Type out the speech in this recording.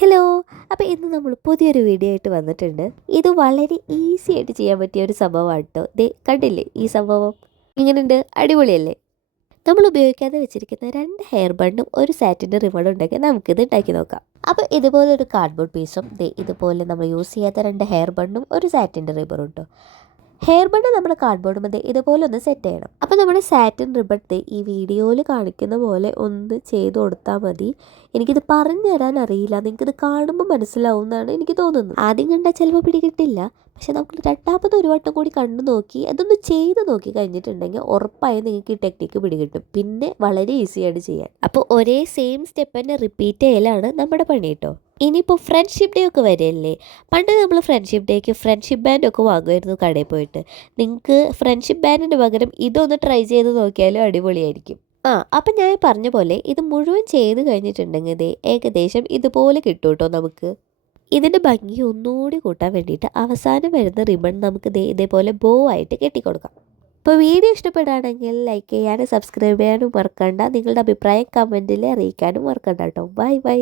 Hello. അപ്പോൾ ഇന്ന് നമ്മൾ പുതിയൊരു വീഡിയോ ആയിട്ട് വന്നിട്ടുണ്ട്. ഇത് വളരെ ഈസി ആയിട്ട് ചെയ്യാൻ പറ്റിയ ഒരു സംഭവമാണ് കേട്ടോ. ദേ കണ്ടില്ലേ ഈ സംഭവം? ഇങ്ങനെയുണ്ട്, അടിപൊളിയല്ലേ? നമ്മൾ ഉപയോഗിക്കാതെ വെച്ചിരിക്കുന്ന 2 ഹെയർ ബണ്ടും ഒരു സാറ്റിൻ്റെ റിബണും ഉണ്ടെങ്കിൽ നമുക്കിത് ഉണ്ടാക്കി നോക്കാം. അപ്പോൾ ഇതുപോലെ ഒരു കാർഡ്ബോർഡ് പീസും ഇതുപോലെ നമ്മൾ യൂസ് ചെയ്യാത്ത 2 ഹെയർ ബണ്ടും ഒരു സാറ്റിൻ്റെ റിബണും ഉണ്ടോ. ഹെയർ ബണ്ട് നമ്മൾ കാർഡ്ബോർഡ് മതി ഇതുപോലെ ഒന്ന് സെറ്റ് ചെയ്യണം. അപ്പോൾ നമ്മുടെ സാറ്റിൻ റിബൺ ഈ വീഡിയോയിൽ കാണിക്കുന്ന പോലെ ഒന്ന് ചെയ്ത് കൊടുത്താൽ മതി. എനിക്കിത് പറഞ്ഞു തരാൻ അറിയില്ല, നിങ്ങൾക്കിത് കാണുമ്പോൾ മനസ്സിലാവും എന്നാണ് എനിക്ക് തോന്നുന്നത്. ആദ്യം കണ്ടാൽ ചിലപ്പോൾ പിടികിട്ടില്ല, പക്ഷെ നമുക്ക് രണ്ടാമത് ഒരു വട്ടം കൂടി കണ്ടു നോക്കി അതൊന്ന് ചെയ്ത് നോക്കി കഴിഞ്ഞിട്ടുണ്ടെങ്കിൽ ഉറപ്പായും നിങ്ങൾക്ക് ഈ ടെക്നിക്ക് പിടികിട്ടും. പിന്നെ വളരെ ഈസിയാണ് ചെയ്യാൻ. അപ്പോൾ ഒരേ സെയിം സ്റ്റെപ്പ് തന്നെ റിപ്പീറ്റ് ചെയ്യലാണ് നമ്മുടെ പണി കേട്ടോ. ഇനിയിപ്പോൾ ഫ്രണ്ട്ഷിപ്പ് ഡേ ഒക്കെ വരികയല്ലേ. പണ്ട് നമ്മൾ ഫ്രണ്ട്ഷിപ്പ് ഡേക്ക് ഫ്രണ്ട്ഷിപ്പ് ബാൻഡൊക്കെ വാങ്ങുമായിരുന്നു കടയിൽ പോയിട്ട്. നിങ്ങൾക്ക് ഫ്രണ്ട്ഷിപ്പ് ബാൻഡിന് പകരം ഇതൊന്ന് ട്രൈ ചെയ്ത് നോക്കിയാലും അടിപൊളിയായിരിക്കും. അപ്പം ഞാൻ പറഞ്ഞ പോലെ ഇത് മുഴുവൻ ചെയ്ത് കഴിഞ്ഞിട്ടുണ്ടെങ്കിൽ ഇത് ഏകദേശം ഇതുപോലെ കിട്ടും കേട്ടോ നമുക്ക്. ഇതിൻ്റെ ഭംഗി ഒന്നുകൂടി കൂട്ടാൻ വേണ്ടിയിട്ട് അവസാനം വരുന്ന റിബൺ നമുക്ക് ഇതേപോലെ ബോ ആയിട്ട് കെട്ടിക്കൊടുക്കാം. അപ്പോൾ വീഡിയോ ഇഷ്ടപ്പെടുകയാണെങ്കിൽ ലൈക്ക് ചെയ്യാനും സബ്സ്ക്രൈബ് ചെയ്യാനും മറക്കണ്ട. നിങ്ങളുടെ അഭിപ്രായം കമൻറ്റിൽ അറിയിക്കാനും മറക്കണ്ട കേട്ടോ. Bye bye.